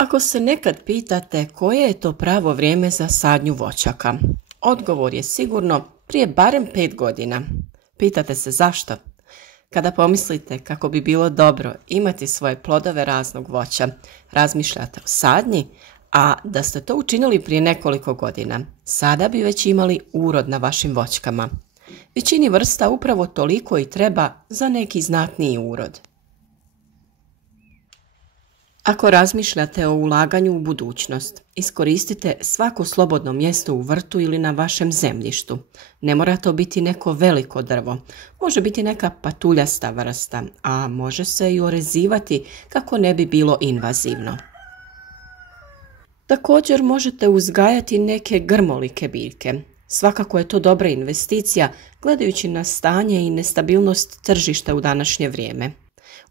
Ako se nekad pitate koje je to pravo vrijeme za sadnju voćaka, odgovor je sigurno prije barem 5 godina. Pitate se zašto? Kada pomislite kako bi bilo dobro imati svoje plodove raznog voća, razmišljate o sadnji, a da ste to učinili prije nekoliko godina, sada bi već imali urod na vašim voćkama. Većini vrsta upravo toliko i treba za neki znatniji urod. Ako razmišljate o ulaganju u budućnost, iskoristite svako slobodno mjesto u vrtu ili na vašem zemljištu. Ne mora to biti neko veliko drvo, može biti neka patuljasta vrsta, a može se i orezivati kako ne bi bilo invazivno. Također možete uzgajati neke grmolike biljke. Svakako je to dobra investicija gledajući na stanje i nestabilnost tržišta u današnje vrijeme.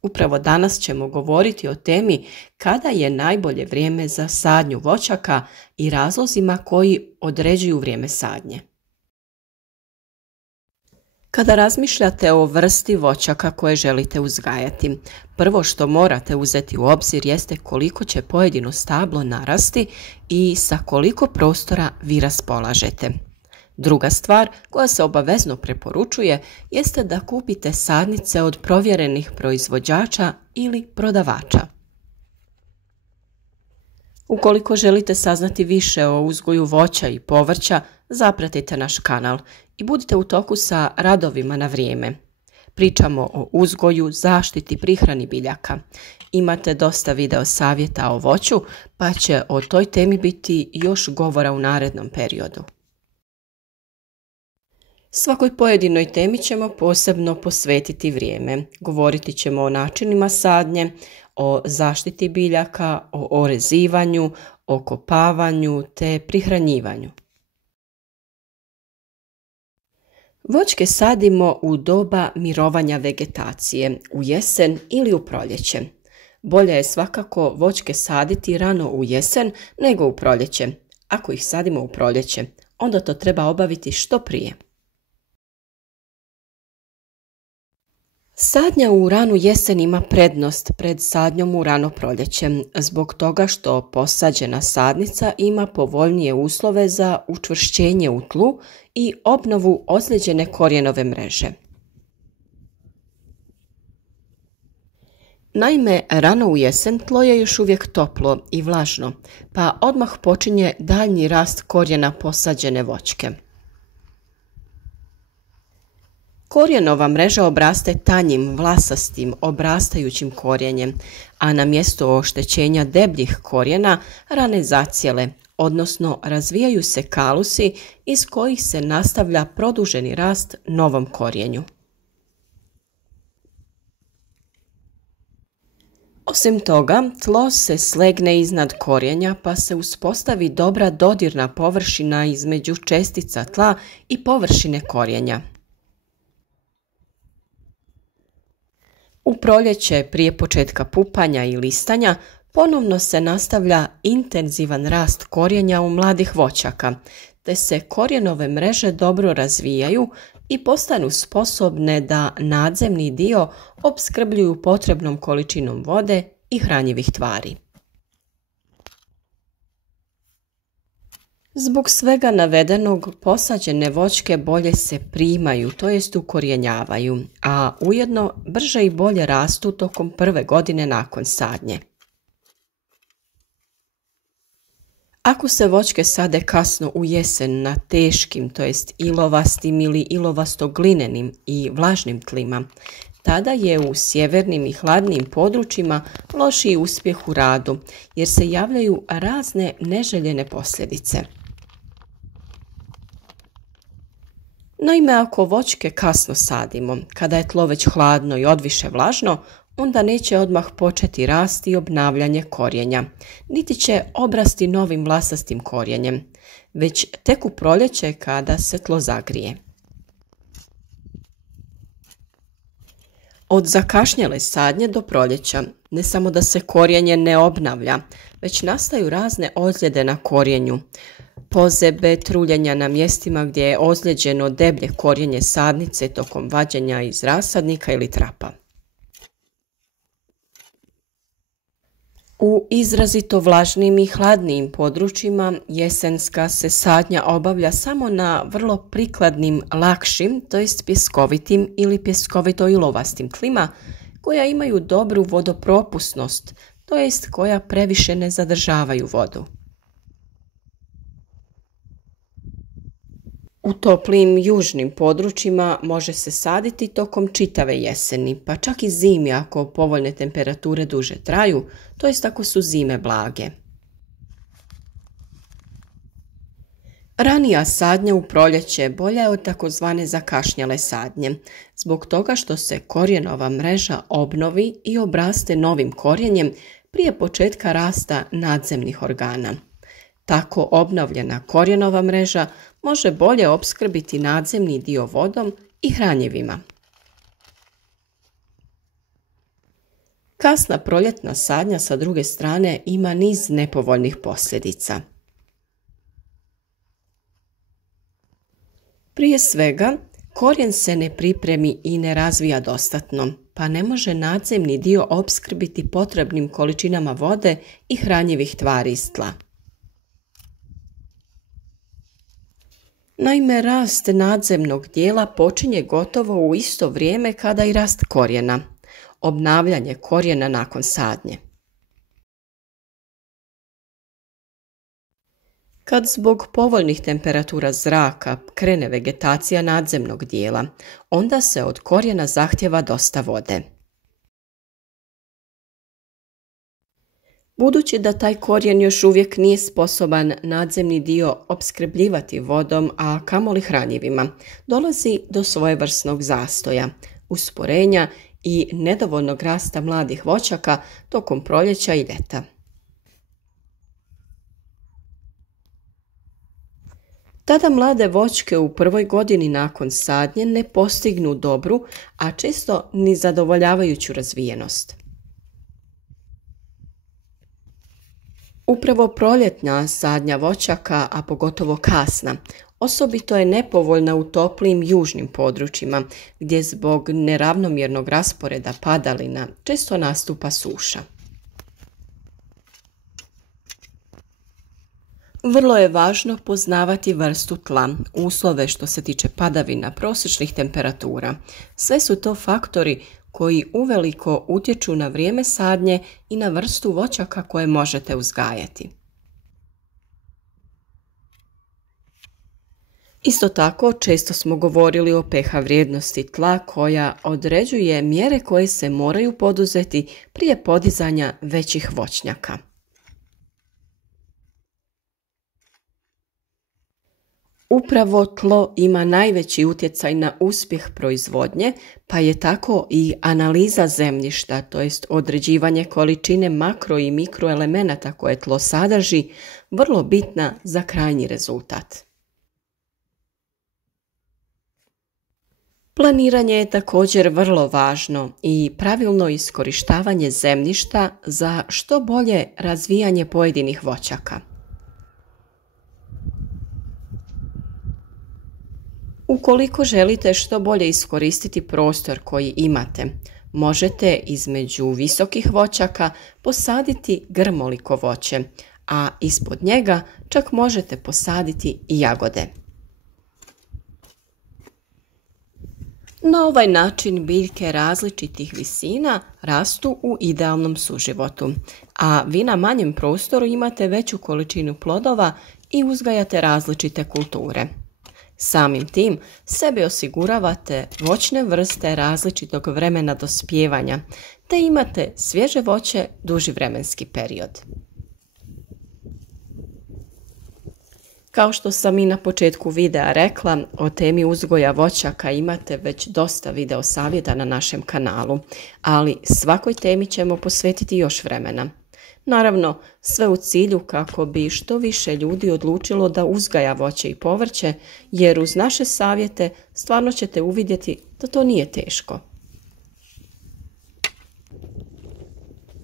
Upravo danas ćemo govoriti o temi kada je najbolje vrijeme za sadnju voćaka i razlozima koji određuju vrijeme sadnje. Kada razmišljate o vrsti voćaka koje želite uzgajati, prvo što morate uzeti u obzir jeste koliko će pojedino stablo narasti i sa koliko prostora vi raspolažete. Druga stvar koja se obavezno preporučuje jeste da kupite sadnice od provjerenih proizvođača ili prodavača. Ukoliko želite saznati više o uzgoju voća i povrća, zapratite naš kanal i budite u toku sa radovima na vrijeme. Pričamo o uzgoju, zaštiti, prihrani biljaka. Imate dosta video savjeta o voću, pa će o toj temi biti još govora u narednom periodu. Svakoj pojedinoj temi ćemo posebno posvetiti vrijeme. Govoriti ćemo o načinima sadnje, o zaštiti biljaka, o orezivanju, okopavanju te prihranjivanju. Voćke sadimo u doba mirovanja vegetacije, u jesen ili u proljeće. Bolje je svakako voćke saditi rano u jesen nego u proljeće. Ako ih sadimo u proljeće, onda to treba obaviti što prije. Sadnja u ranu jesen ima prednost pred sadnjom u rano proljeće, zbog toga što posađena sadnica ima povoljnije uslove za učvršćenje u tlu i obnovu ozlijeđene korijenove mreže. Naime, rano u jesen tlo je još uvijek toplo i vlažno, pa odmah počinje daljnji rast korijena posađene voćke. Korijenova mreža obraste tanjim, vlasastim, obrastajućim korijenjem, a na mjesto oštećenja debljih korijena rane zacijele, odnosno razvijaju se kalusi iz kojih se nastavlja produženi rast novom korijenju. Osim toga, tlo se slegne iznad korijenja pa se uspostavi dobra dodirna površina između čestica tla i površine korijenja. U proljeće, prije početka pupanja i listanja, ponovno se nastavlja intenzivan rast korijenja u mladih voćaka, te se korijenove mreže dobro razvijaju i postanu sposobne da nadzemni dio opskrbljuju potrebnom količinom vode i hranjivih tvari. Zbog svega navedenog, posađene voćke bolje se primaju, to jest ukorijenjavaju, a ujedno brže i bolje rastu tokom prve godine nakon sadnje. Ako se voćke sade kasno u jesen na teškim, to jest ilovastim ili ilovasto-glinenim i vlažnim tlima, tada je u sjevernim i hladnim područjima lošiji uspjeh u radu, jer se javljaju razne neželjene posljedice. Naime, ako voćke kasno sadimo, kada je tlo već hladno i odviše vlažno, onda neće odmah početi rasti i obnavljanje korijenja, niti će obrasti novim vlasastim korijenjem, već tek u proljeće kada se tlo zagrije. Od zakašnjele sadnje do proljeća ne samo da se korijenje ne obnavlja, već nastaju razne ozljede na korijenju, pozebe, truljenja na mjestima gdje je ozlijeđeno deblje korijenje sadnice tokom vađenja iz rasadnika ili trapa. U izrazito vlažnim i hladnijim područjima jesenska se sadnja obavlja samo na vrlo prikladnim, lakšim, to jest pjeskovitim ili pjeskovito-ilovastim tlima koja imaju dobru vodopropusnost, to jest koja previše ne zadržavaju vodu. U toplim južnim područjima može se saditi tokom čitave jeseni, pa čak i zimi ako povoljne temperature duže traju, to jest ako su zime blage. Ranija sadnja u proljeće bolja je od takozvane zakašnjele sadnje, zbog toga što se korijenova mreža obnovi i obraste novim korijenjem prije početka rasta nadzemnih organa. Tako obnovljena korijenova mreža može bolje opskrbiti nadzemni dio vodom i hranjivima. Kasna proljetna sadnja sa druge strane ima niz nepovoljnih posljedica. Prije svega, korijen se ne pripremi i ne razvija dostatno, pa ne može nadzemni dio opskrbiti potrebnim količinama vode i hranjivih tvari iz tla. Naime, rast nadzemnog dijela počinje gotovo u isto vrijeme kada i rast korijena, obnavljanje korijena nakon sadnje. Kad zbog povoljnih temperatura zraka krene vegetacija nadzemnog dijela, onda se od korijena zahtjeva dosta vode. Budući da taj korijen još uvijek nije sposoban nadzemni dio opskrbljivati vodom, a kamoli hranjivima, dolazi do svojevrsnog zastoja, usporenja i nedovoljnog rasta mladih voćaka tokom proljeća i ljeta. Tada mlade voćke u prvoj godini nakon sadnje ne postignu dobru, a često ni zadovoljavajuću razvijenost. Upravo proljetna sadnja voćaka, a pogotovo kasna, osobito je nepovoljna u toplim južnim područjima, gdje zbog neravnomjernog rasporeda padalina često nastupa suša. Vrlo je važno poznavati vrstu tla, uslove što se tiče padavina, prosječnih temperatura. Sve su to faktori koji uveliko utječu na vrijeme sadnje i na vrstu voćaka koje možete uzgajati. Isto tako, često smo govorili o pH vrijednosti tla koja određuje mjere koje se moraju poduzeti prije podizanja većih voćnjaka. Upravo tlo ima najveći utjecaj na uspjeh proizvodnje, pa je tako i analiza zemljišta, to jest određivanje količine makro i mikroelemenata koje tlo sadrži, vrlo bitna za krajnji rezultat. Planiranje je također vrlo važno i pravilno iskorištavanje zemljišta za što bolje razvijanje pojedinih voćaka. Ukoliko želite što bolje iskoristiti prostor koji imate, možete između visokih voćaka posaditi grmoliko voće, a ispod njega čak možete posaditi i jagode. Na ovaj način biljke različitih visina rastu u idealnom suživotu, a vi na manjem prostoru imate veću količinu plodova i uzgajate različite kulture. Samim tim sebi osiguravate voćne vrste različitog vremena dospijevanja, te imate svježe voće duži vremenski period. Kao što sam i na početku videa rekla, o temi uzgoja voćaka imate već dosta video savjeta na našem kanalu, ali svakoj temi ćemo posvetiti još vremena. Naravno, sve u cilju kako bi što više ljudi odlučilo da uzgaja voće i povrće, jer uz naše savjete stvarno ćete uvidjeti da to nije teško.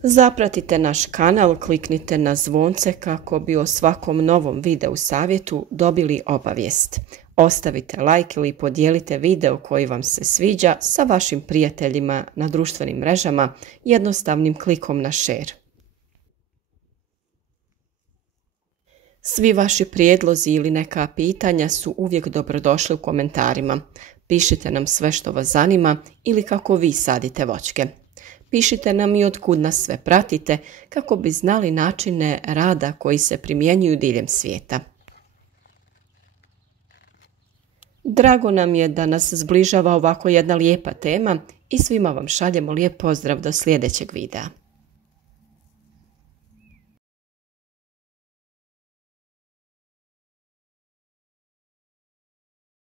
Zapratite naš kanal, kliknite na zvonce kako bi o svakom novom videu savjetu dobili obavijest. Ostavite like ili podijelite video koji vam se sviđa sa vašim prijateljima na društvenim mrežama jednostavnim klikom na share. Svi vaši prijedlozi ili neka pitanja su uvijek dobrodošli u komentarima. Pišite nam sve što vas zanima ili kako vi sadite voćke. Pišite nam i otkud nas sve pratite kako bi znali načine rada koji se primjenjuju diljem svijeta. Drago nam je da nas zbližava ovako jedna lijepa tema i svima vam šaljemo lijep pozdrav do sljedećeg videa.